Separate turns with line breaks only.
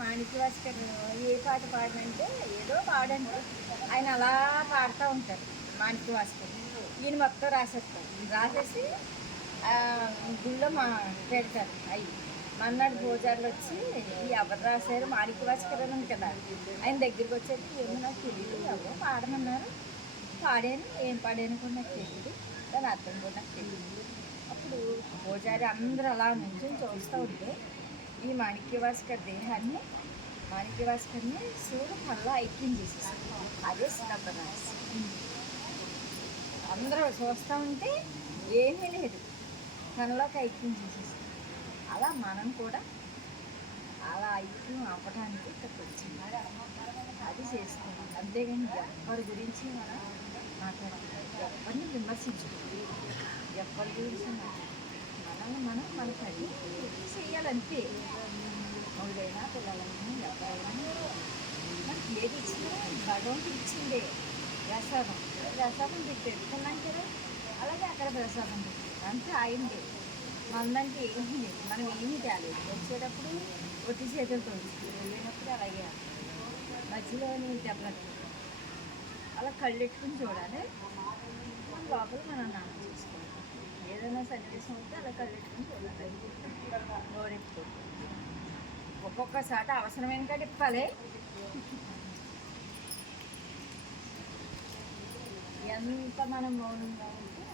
మాణిక్యవాస్కర్ ఏ పాట పాడనంటే ఏదో పాడండి. ఆయన అలా పాడుతూ ఉంటారు మాణిక్యవాస్కర్ ఈయన మొత్తం రాసేస్తారు. రాసేసి గుళ్ళో మా పెడతారు. అవి మన్నాడు పూజారులు వచ్చి ఎవరు రాశారు? మాణిక్యవాస్కర్ అని ఉంది కదా. ఆయన దగ్గరికి వచ్చేది ఏమో నాకు తెలియదు ఎవరో పాడమన్నారు. పాడాను ఏం పాడాను కూడా నాకు తెలియదు దాని అర్థం కూడా నాకు తెలియదు అప్పుడు పూజారి అందరూ అలా నుంచి చూస్తూ ఉంటే ఈ మాణిక్యవాస్కర్ దేహాన్ని మాణిక్యవాస్కర్ని శివుడు మళ్ళా ఐక్యం చేసేసాడు. అదే శ్రద్ధరాశి అందరూ చూస్తూ ఉంటే ఏమీ లేదు. తనలోకి ఐక్యం చేసేసాడు. అలా మనం కూడా అలా ఐక్యం అవ్వడానికి ఇక్కడికి వచ్చింది అది చేసుకున్నాం అంతేగాని ఎవరి గురించి మనం మాట్లాడాలి ఎవరిని విమర్శించుకోవాలి ఎవరి గురించి మాట్లాడాలి మనల్ని మనం మన పని చేయాలంతే మొదలైనా పిల్లలని ఎవరైనా మనకి ఏది ఇచ్చినా భగవంతుడు ఇచ్చిందే ప్రసాదం. ప్రసాదం పెట్టేది తిన్నాం కదా? అలాగే అక్కడ ప్రసాదం పెట్టారు. అంతా ఆయిందే మందంటే ఏమి లేదు. మనం ఏమీ తేలేదు. వచ్చేటప్పుడు ఒట్టి చేతులతో వెళ్ళినప్పుడు అలాగే మధ్యలో నేను దెబ్బలు అలా కళ్ళెట్టుకుని చూడాలి. మన లోపల మనం నాన్న చేసుకోవాలి. ఏదైనా సన్నివేశం ఉంటే అలా కళ్ళెట్టుకుని చూడాలి. ఒక్కొక్క ఒక్కొక్కసారి అవసరమైన కాడ ఇప్పాలి ఎంత మనం మౌనంగా ఉంటే